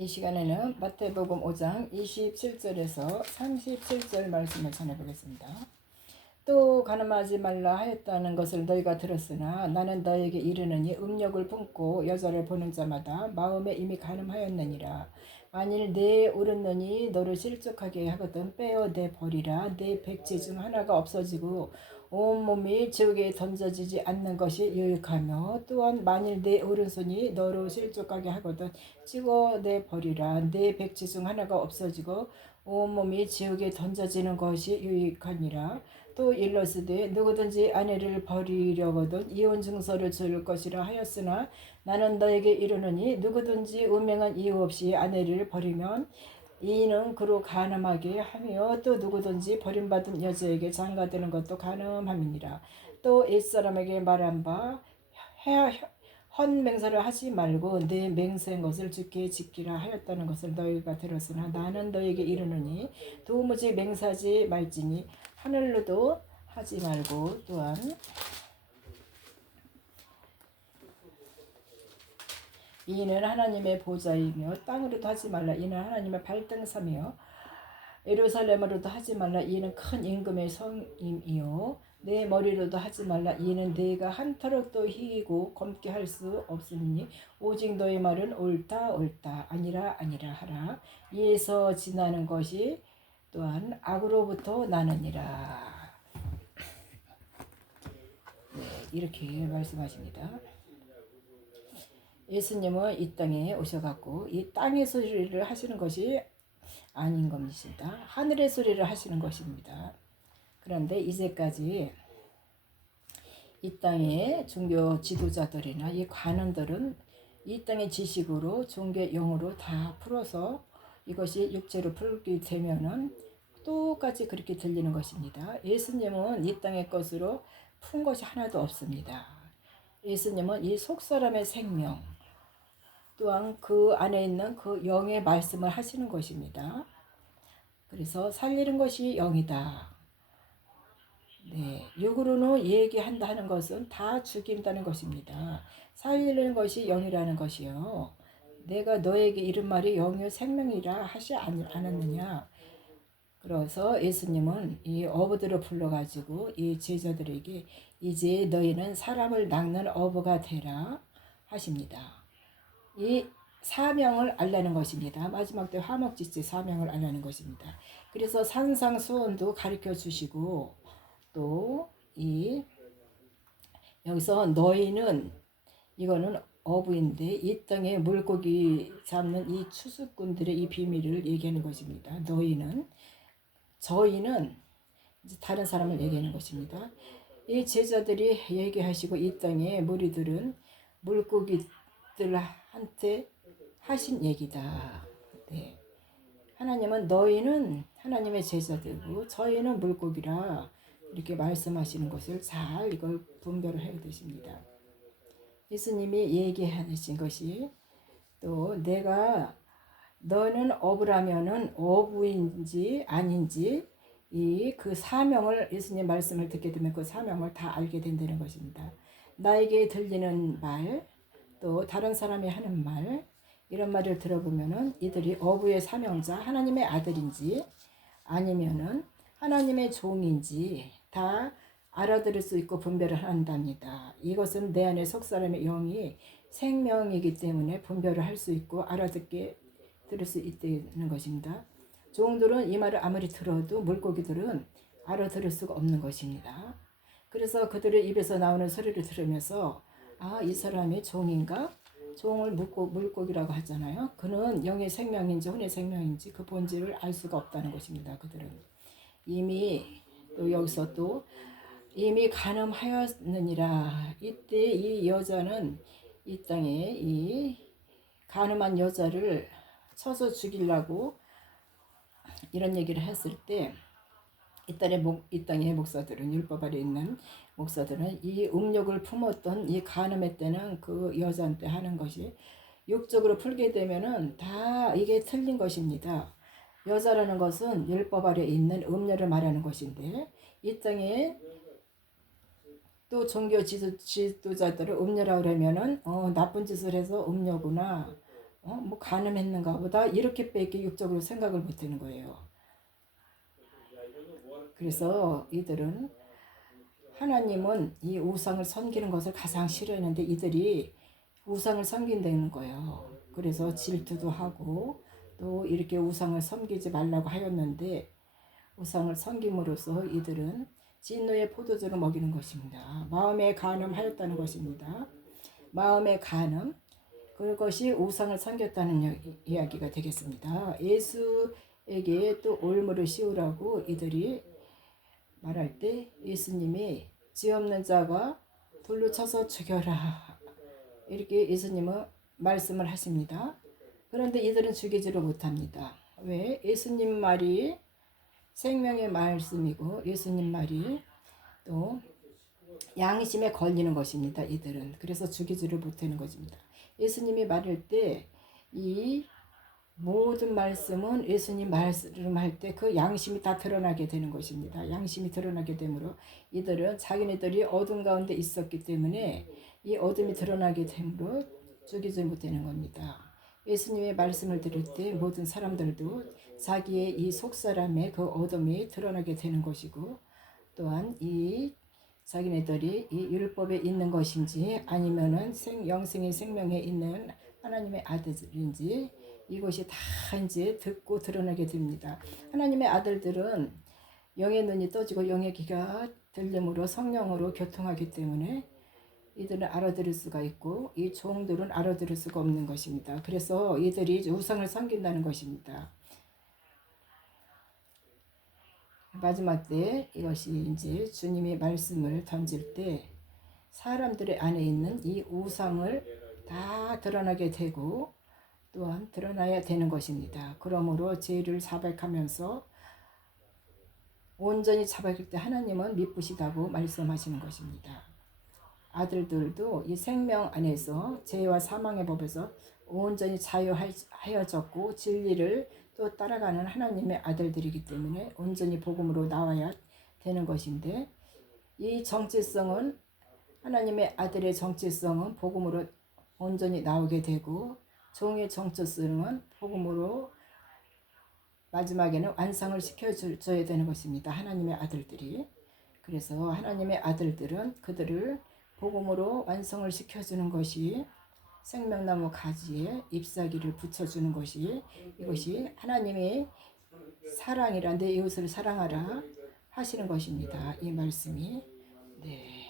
이 시간에는 마태복음 5장 27절에서 37절 말씀을 전해보겠습니다. 또 가늠하지 말라 하였다는 것을 너희가 들었으나 나는 너희에게 이르노니 음욕을 품고 여자를 보는 자마다 마음에 이미 가늠하였느니라. 만일 내 오른눈이 너를 실족하게 하거든 빼어 내 버리라. 내 백지 중 하나가 없어지고 온몸이 지옥에 던져지지 않는 것이 유익하며, 또한 만일 내 오른손이 너로 실족하게 하거든 찍어 내 버리라. 내 백지 중 하나가 없어지고 온몸이 지옥에 던져지는 것이 유익하니라. 또 일러스되 누구든지 아내를 버리려거든 이혼 증서를 줄 것이라 하였으나 나는 너에게 이르노니 누구든지 운명한 이유 없이 아내를 버리면 이는 그로 간음하게 하며, 또 누구든지 버림받은 여자에게 장가드는 것도 간음함이니라. 또 옛사람에게 말한 바 헌맹세를 하지 말고 내 맹세한 것을 주께 지키라 하였다는 것을 너희가 들었으나 나는 너희에게 이르노니 도무지 맹세하지 말지니 하늘로도 하지 말고, 또한 이는 하나님의 보좌이며 땅으로도 하지 말라. 이는 하나님의 발등삼이요 예루살렘으로도 하지 말라. 이는 큰 임금의 성임이요 내 머리로도 하지 말라. 이는 내가 한터럭도 희고 검게 할 수 없으니 오직 너의 말은 옳다 옳다 아니라 아니라 하라. 이에서 지나는 것이 또한 악으로부터 나느니라. 네, 이렇게 말씀하십니다. 예수님은 이 땅에 오셔갖고 이 땅의 소리를 하시는 것이 아닌 것입니다. 하늘의 소리를 하시는 것입니다. 그런데 이제까지 이 땅의 종교 지도자들이나 이 관원들은 이 땅의 지식으로 종교 용어로 다 풀어서 이것이 육체로 풀게 되면은 똑같이 그렇게 들리는 것입니다. 예수님은 이 땅의 것으로 푼 것이 하나도 없습니다. 예수님은 이 속사람의 생명, 또한 그 안에 있는 그 영의 말씀을 하시는 것입니다. 그래서 살리는 것이 영이다. 네, 육으로는 얘기한다는 것은 다 죽인다는 것입니다. 살리는 것이 영이라는 것이요. 내가 너에게 이른 말이 영이요 생명이라 하지 않았느냐. 그래서 예수님은 이 어부들을 불러가지고 이 제자들에게 이제 너희는 사람을 낚는 어부가 되라 하십니다. 이 사명을 알라는 것입니다. 마지막 때 화목지체 사명을 알라는 것입니다. 그래서 산상수훈도 가르쳐 주시고, 또 이 여기서 너희는 이거는 어부인데 이 땅에 물고기 잡는 이 추수꾼들의 이 비밀을 얘기하는 것입니다. 너희는, 저희는 이제 다른 사람을 얘기하는 것입니다. 이 제자들이 얘기하시고 이 땅의 무리들은 물고기들한테 하신 얘기다. 네. 하나님은 너희는 하나님의 제자들이고 저희는 물고기라 이렇게 말씀하시는 것을 잘 이걸 분별을 해야 되십니다. 예수님이 얘기하신 것이, 또 내가 너는 어부라면은 어부인지 아닌지 이 그 사명을, 예수님 말씀을 듣게 되면 그 사명을 다 알게 된다는 것입니다. 나에게 들리는 말, 또 다른 사람이 하는 말, 이런 말을 들어보면은 이들이 어부의 사명자 하나님의 아들인지 아니면은 하나님의 종인지 다 알아들을 수 있고 분별을 한답니다. 이것은 내 안에 속사람의 영이 생명이기 때문에 분별을 할 수 있고 알아듣게 들을 수 있다는 것입니다. 종들은 이 말을 아무리 들어도 물고기들은 알아들을 수가 없는 것입니다. 그래서 그들의 입에서 나오는 소리를 들으면서 이 사람이 종인가? 종을 물고기라고 하잖아요. 그는 영의 생명인지 혼의 생명인지 그 본질을 알 수가 없다는 것입니다. 그들은 이미, 또 여기서 또 이미 간음하였느니라. 이때 이 여자는 이 땅에 이 간음한 여자를 쳐서 죽이려고 이런 얘기를 했을 때, 이 땅의 목사들은, 율법 아래 있는 목사들은 이 음욕을 품었던 이 간음했다는 그 여자한테 하는 것이 육적으로 풀게 되면은 다 이게 틀린 것입니다. 여자라는 것은 율법 아래 있는 음녀를 말하는 것인데, 이 땅에 또 종교 지도자들을 음녀라고 그러면은 나쁜 짓을 해서 음녀구나, 뭐 간음했는가 보다 이렇게밖에 육적으로 생각을 못하는 거예요. 그래서 이들은 하나님은 이 우상을 섬기는 것을 가장 싫어했는데 이들이 우상을 섬긴다는 거예요. 그래서 질투도 하고 또 이렇게 우상을 섬기지 말라고 하였는데 우상을 섬김으로써 이들은 진노의 포도주를 먹이는 것입니다. 마음에 간음하였다는 것입니다. 마음의 간음, 그것이 우상을 섬겼다는 이야기가 되겠습니다. 예수에게 또 올무를 씌우라고 이들이 말할 때 예수님이 죄 없는 자가 돌로 쳐서 죽여라 이렇게 예수님은 말씀을 하십니다. 그런데 이들은 죽이지를 못합니다. 왜? 예수님 말이 생명의 말씀이고 예수님 말이 또 양심에 걸리는 것입니다. 이들은 그래서 죽이지를 못하는 것입니다. 예수님이 말할 때 이 모든 말씀은 예수님 말씀할 때 그 양심이 다 드러나게 되는 것입니다. 양심이 드러나게 되므로 이들은 자기네들이 어둠 가운데 있었기 때문에 이 어둠이 드러나게 되므로 죽이지 못하는 겁니다. 예수님의 말씀을 들을 때 모든 사람들도 자기의 이 속사람의 그 어둠이 드러나게 되는 것이고 또한 이 자기네들이 이 율법에 있는 것인지 아니면은 영생의 생명에 있는 하나님의 아들인지 이것이 다 이제 듣고 드러나게 됩니다. 하나님의 아들들은 영의 눈이 떠지고 영의 귀가 들림으로 성령으로 교통하기 때문에 이들은 알아들을 수가 있고 이 종들은 알아들을 수가 없는 것입니다. 그래서 이들이 우상을 섬긴다는 것입니다. 마지막 때 이것이 이제 주님이 말씀을 던질 때 사람들의 안에 있는 이 우상을 다 드러나게 되고 또한 드러나야 되는 것입니다. 그러므로 죄를 자백하면서 온전히 자백할 때 하나님은 미쁘시다고 말씀하시는 것입니다. 아들들도 이 생명 안에서 죄와 사망의 법에서 온전히 자유하여졌고 진리를 또 따라가는 하나님의 아들들이기 때문에 온전히 복음으로 나와야 되는 것인데 이 정체성은 하나님의 아들의 정체성은 복음으로 온전히 나오게 되고 종의 정체성은 복음으로 마지막에는 완성을 시켜줘야 되는 것입니다. 하나님의 아들들이. 그래서 하나님의 아들들은 그들을 복음으로 완성을 시켜주는 것이 생명나무 가지에 잎사귀를 붙여주는 것이 이것이 하나님의 사랑이라 내 이웃을 사랑하라 하시는 것입니다. 이 말씀이. 네,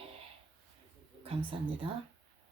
감사합니다.